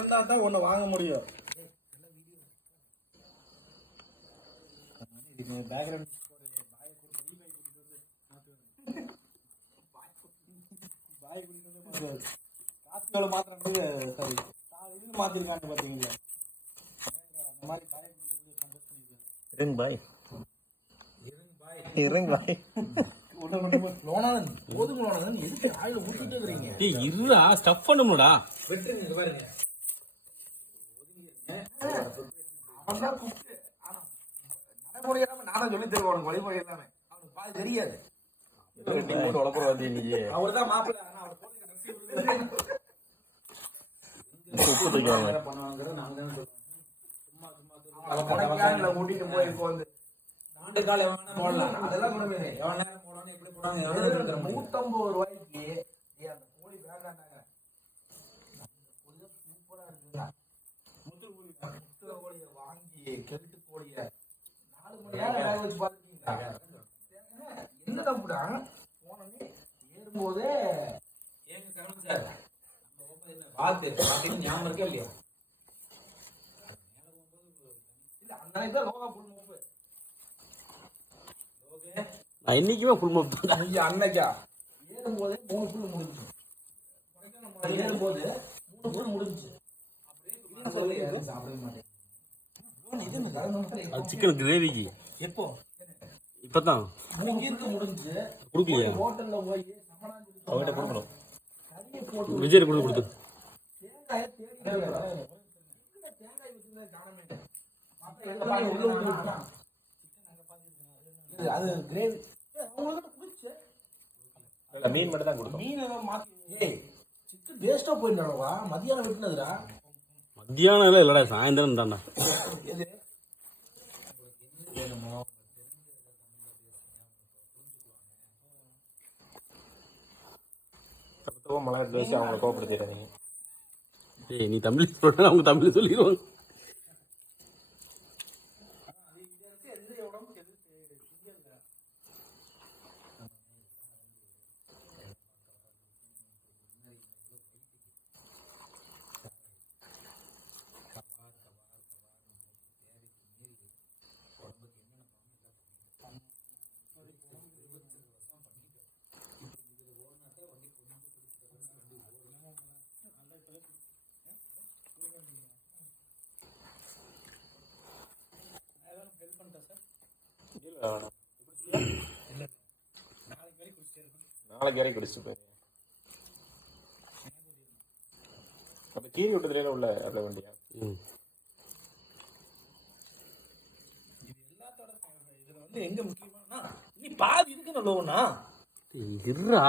நடந்தா தான் ஒண்ணு வாங்க முடியும். பேக்ரவுண்ட் காத்துகளை மாத்திரம் சரி இது மாத்திருக்காங்க பாத்தீங்களா? அந்த மாதிரி இருங்க பாய் இருங்க பாய் லோனாதன் போதும் லோனாதன் எதுக்கு ஆயில ஊத்திட்டே இருக்கீங்க? டேய் இருடா ஸ்டஃப் பண்ணும்டா. வெட்டுங்க பாருங்க. அவன்தான் கூப்பிட்டு ஆனா நடைமுறை எல்லாமே நானும் சொல்லி தருவேன் உனக்கு வழிமுறை எல்லாமே. அவனுக்கு பாதி தெரியாது. அவர் தான் மாப்பிள்ள. ஆனா அவர் பண்ணுவாங்கிறது நாங்க தானே சொல்றோம். சும்மா கூட்டிட்டு போய் இப்போ வந்து நாட்டு கால போடலாம். அதெல்லாம் கொடுமை. எவ்வளவு நேரம் போடணும் எப்படி போடாங்க 150 ரூபாய்க்கு அந்த கோழி வேண்டாண்டாங்க. சூப்பரா இருக்குங்க. முத்துற கோழியை வாங்கி கெடுத்து கோழிய 4 மணி நேரம் வேக வச்சு பார்த்துட்டீங்களா? என்னடா கூட போனே ஏறும்போதே ஏங்க கரண்ட் சார் பாத்து ஞாபகம் இருக்கா இல்லையா? இல்ல அந்த தான் லோகா ஃபுல் மூவ். ஓகே நான் இன்னைக்குமே ஃபுல் மூவ் தான். ஐயா அன்னைக்கா ஏறும்போதே 3 ஃபுல் முடிஞ்சு. நம்ம ஏறும்போது 3 ஃபுல் முடிஞ்சு. அப்படியே சொல்லி சாப்பிடவே மாட்டேன். இது கரண்ட் சிக்கன் கிரேவிக்கு எப்போ இப்பதான் முடிஞ்சு குடுக்கலையா? ஹோட்டல்ல போய் சமணாஞ்சு அவட்ட கொடுக்கணும். விஜய் கொடுத்து மீன் மட்டும் தான் கொடுத்தோம். மீன் மாத்தி சிக்கன் வேஸ்டா போயிருந்தாடா. மதியானம் வெட்டினதுடா. மத்தியானம் இல்லடா சாயந்தரம் தான்டா. மழை பேசி அவங்க கோபப்படுத்திடுறாங்க. நீ தமிழ் சொல்ற அவங்க தமிழ் சொல்லிடுவாங்க. நாளைக்கு வரை குடிச்சிட்டு போய் அப்ப கீரி விட்டதுல உள்ள அவ்வளவு வண்டியா? இதுல வந்து எங்க முக்கியமானா நீ பாதி இருக்குன்னு லோனா இருடா.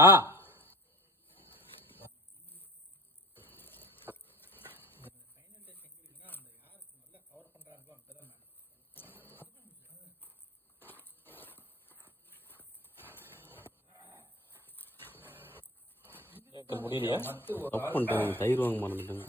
முடியலையா? தப்பு பண்ணிட்டாங்க. தயிர் வாங்க மறந்துட்டாங்க.